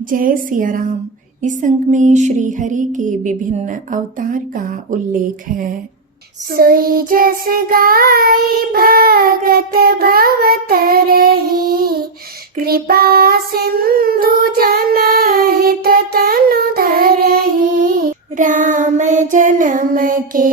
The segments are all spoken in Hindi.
जय सिया राम। इस अंक में श्री हरि के विभिन्न अवतार का उल्लेख है। सोई जस गाई भगत भवतरहि, कृपा सिंधु जनहित तनु धरहि। राम जन्म के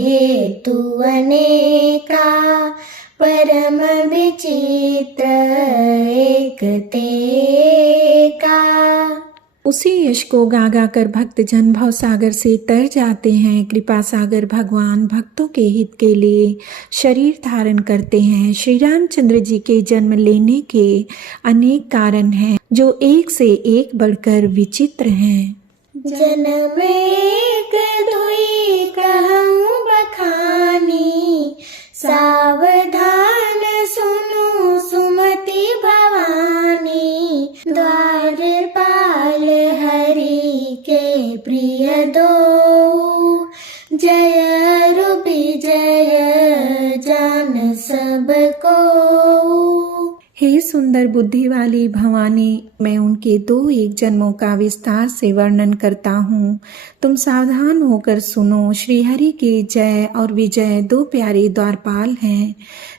हेतु अनेका, परम विचित्र एक तेका। उसी यश को गा गा कर भक्तजन भव सागर से तर जाते हैं। कृपा सागर भगवान भक्तों के हित के लिए शरीर धारण करते हैं। श्री रामचंद्र जी के जन्म लेने के अनेक कारण हैं, जो एक से एक बढ़कर विचित्र हैं। जन्म एक दुई कहूँ बखानी, सावधान सुनु सुमति भवानी। द्वारपाल हरि के प्रिय दो, जय रूपी जय जान सबको। हे सुंदर बुद्धि वाली भवानी, मैं उनके 2-1 जन्मों का विस्तार से वर्णन करता हूँ। तुम सावधान होकर सुनो। श्री हरि की जय और विजय 2 प्यारे द्वारपाल हैं,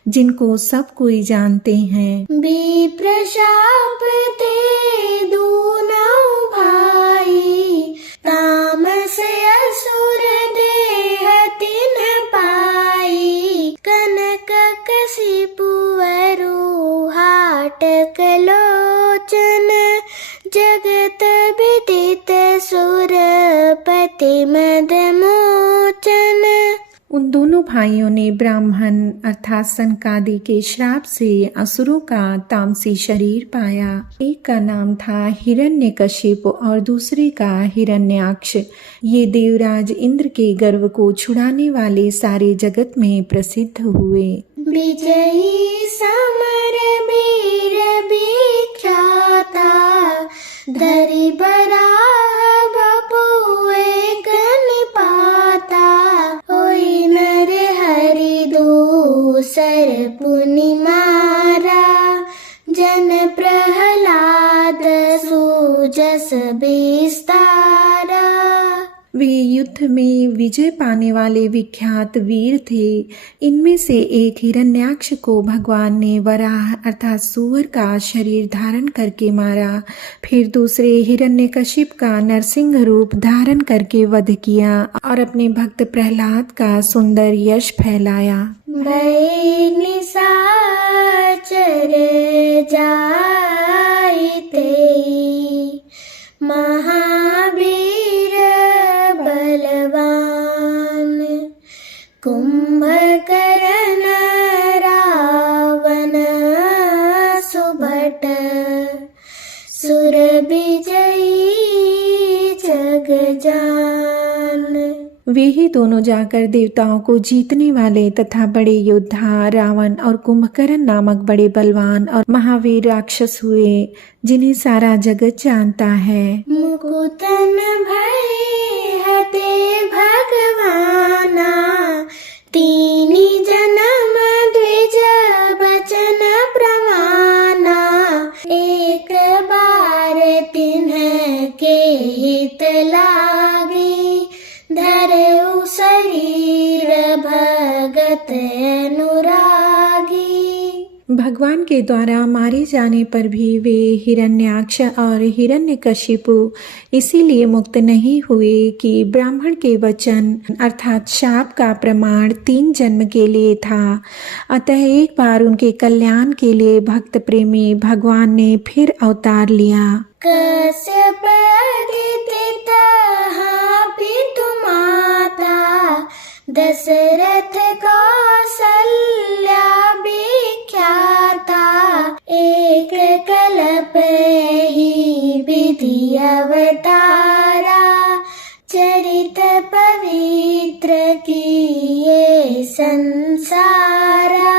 जिनको सब कोई जानते हैं। विप्रशाप ते दूनौ भाई, तामस असुर देह तिन्ह पाई। कनक कशिपु हाटक लोचन, जगत विदित सुरपति मद मोचन। उन दोनों भाइयों ने ब्राह्मण अर्थात सनकादि के श्राप से असुरों का तामसी शरीर पाया। एक का नाम था हिरण्यकशिप और दूसरे का हिरण्याक्ष। ये देवराज इंद्र के गर्व को छुड़ाने वाले सारे जगत में प्रसिद्ध हुए। विजयी समर वीर विख्याता, धरि बराह बपुए गणपाता। होई नर हरि दूसर पुनि मारा, जन प्रहलाद सुजस विस्तारा। वे युद्ध में विजय पाने वाले विख्यात वीर थे। इनमें से एक हिरण्याक्ष को भगवान ने वराह अर्थात सूअर का शरीर धारण करके मारा। फिर दूसरे हिरण्यकशिप का नरसिंह रूप धारण करके वध किया और अपने भक्त प्रहलाद का सुंदर यश फैलाया। भय निशाचर जाइते, महावीर बलवान। कुंभकर्ण रावण सुभट, सुर विजयी जग जान। वे ही दोनों जाकर देवताओं को जीतने वाले तथा बड़े योद्धा रावण और कुंभकर्ण नामक बड़े बलवान और महावीर राक्षस हुए, जिन्हें सारा जगत जानता है। मुकुतन भय हते भगवाना, तीनी जन्म द्विज बचन प्रमाना। एक बार तिन्ह के हित लागी, धरऊ शरीर भगत अनुरागी। भगवान के द्वारा मारे जाने पर भी वे हिरण्याक्ष और हिरण्यकशिपु इसीलिए मुक्त नहीं हुए कि ब्राह्मण के वचन अर्थात शाप का प्रमाण 3 जन्म के लिए था। अतः एक बार उनके कल्याण के लिए भक्त प्रेमी भगवान ने फिर अवतार लिया। कश्यप अदिति तहाँ पितु माता, दशरथ कौसल्या विख्याता। एक कल्प ही विधि अवतारा, चरित पवित्र किए संसारा।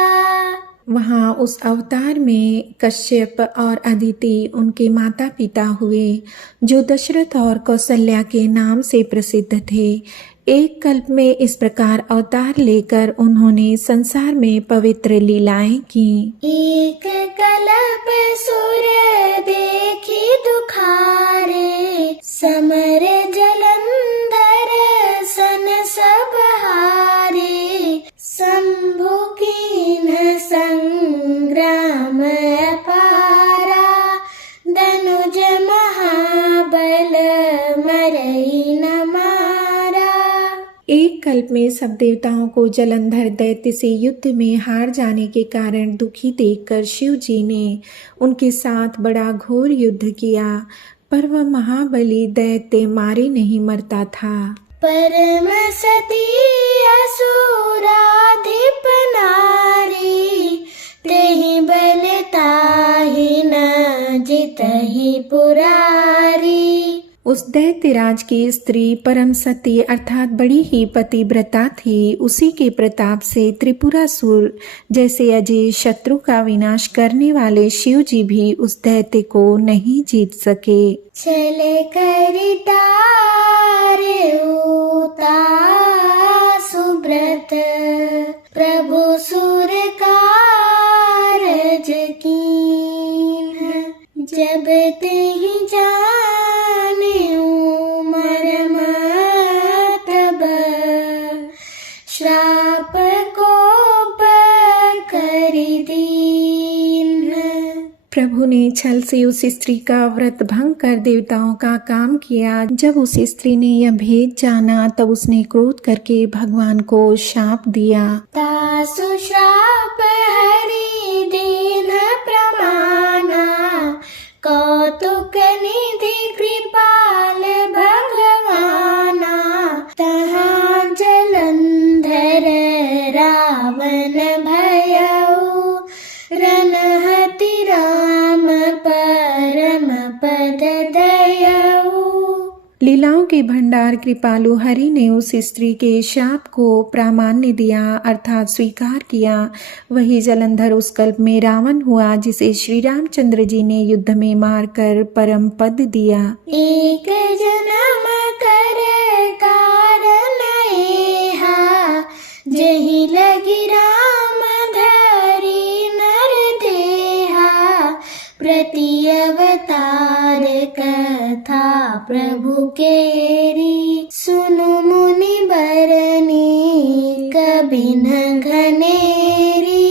वहाँ उस अवतार में कश्यप और अदिति उनके माता पिता हुए, जो दशरथ और कौसल्या के नाम से प्रसिद्ध थे। एक कल्प में इस प्रकार अवतार लेकर उन्होंने संसार में पवित्र लीलाएं की। एक कल्प सुर देखी दुखा समर जलंधर सन सब हारे, शंभु कीन्ह संग्राम अपारा, धनुज महाबल मरई न मारा। एक कल्प में सब देवताओं को जलंधर दैत्य से युद्ध में हार जाने के कारण दुखी देखकर शिव जी ने उनके साथ बड़ा घोर युद्ध किया, पर वह महाबली दैत्य मारे नहीं मरता था। परम सती असुराधिप नारी, तेहि बल ताहि न जितहि पुरारी। उस दैत्यराज की स्त्री परम सती अर्थात बड़ी ही पतिव्रता थी। उसी के प्रताप से त्रिपुरासुर जैसे अजय शत्रु का विनाश करने वाले शिव जी भी उस दैत्य को नहीं जीत सके। छल करि तारे उता सुब्रत, प्रभु सुर कारज कीन्ह, जब तेहि जाने मरम तब, श्राप कोप करि दीन्ह। प्रभु ने छल से उस स्त्री का व्रत भंग कर देवताओं का काम किया। जब उस स्त्री ने यह भेद जाना तब उसने क्रोध करके भगवान को शाप दिया। तासु श्राप हरि दीन प्रमाना, कौतुक निधि कृपाल भगवाना। तहाँ जलंधर रावण भयउ, रनहति राम परम पद दयउ। लीलाओं के भंडार कृपालु हरि ने उस स्त्री के शाप को प्रामाण्य दिया अर्थात स्वीकार किया। वही जलंधर उस कल्प में रावण हुआ जिसे श्री रामचंद्र जी ने युद्ध में मारकर परम पद दिया। एक जन्म कर कारण एहा, जहि लगी राम धरि नर देहा। प्रति अवतार कथा प्रभु केरी, सुनु मुनि बरनी कबि न घनेरी।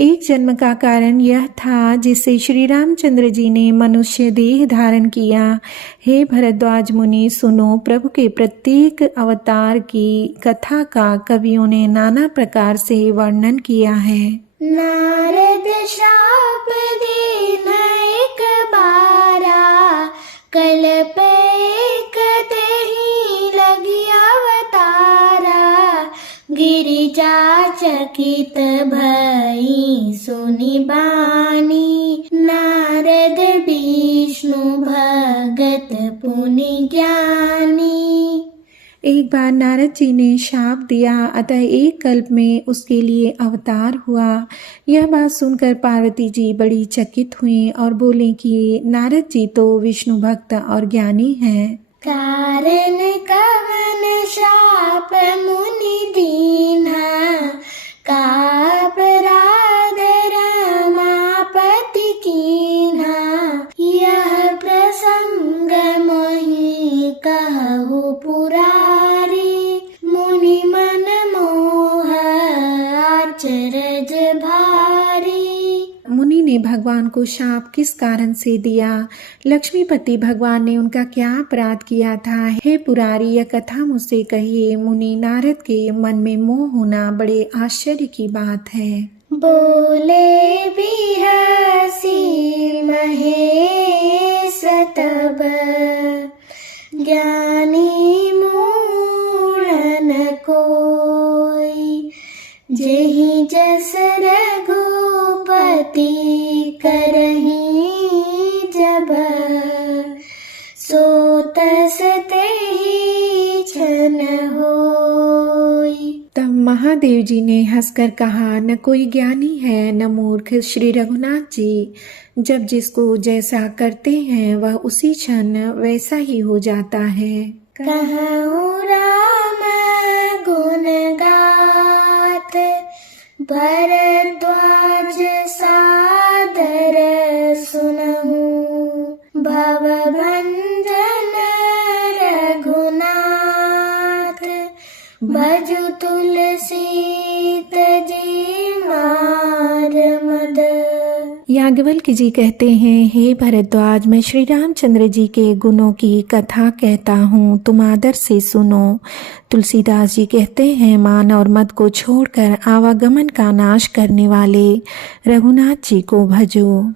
एक जन्म का कारण यह था जिससे श्री रामचंद्र जी ने मनुष्य देह धारण किया। हे भरद्वाज मुनि सुनो, प्रभु के प्रत्येक अवतार की कथा का कवियों ने नाना प्रकार से वर्णन किया है। नारद शाप दीन एक बारा, कल्प एक तेहि लगी अवतारा। गिरिजा चकित भई सुनि बानी, नारद विष्णु भगत पुनि ज्ञानी। एक बार नारद जी ने शाप दिया, अतः एक कल्प में उसके लिए अवतार हुआ। यह बात सुनकर पार्वती जी बड़ी चकित हुई और बोले कि नारद जी तो विष्णु भक्त और ज्ञानी हैं। कारण कवन शाप मुनि दीन्हा, का अपराध रमापति कीन्हा। यह प्रसंग मोहि कहु पुरारी, मुनि मन मोह आचरज भारी। मुनि ने भगवान को शाप किस कारण से दिया? लक्ष्मीपति भगवान ने उनका क्या अपराध किया था? हे पुरारी, यह कथा मुझसे कहिए। मुनि नारद के मन में मोह होना बड़े आश्चर्य की बात है। बोले बिहसी महेश तब, ज्ञानी मूढ़ न कोई। जेहि जस रघुपति करहि जब, सो तस तेहि छन होई। तब महादेव जी ने हंसकर कहा, न कोई ज्ञानी है न मूर्ख श्री रघुनाथ जी। जब जिसको जैसा करते हैं वह उसी क्षण वैसा ही हो जाता है। कहूँ राम गुण गात, भरद्वाज सादर सुनहु। भव भंजन याज्ञवल्क्य जी कहते हैं, हे भरद्वाज, मैं श्री रामचंद्र जी के गुणों की कथा कहता हूँ, तुम आदर से सुनो। तुलसीदास जी कहते हैं, मान और मद को छोड़कर आवागमन का नाश करने वाले रघुनाथ जी को भजो।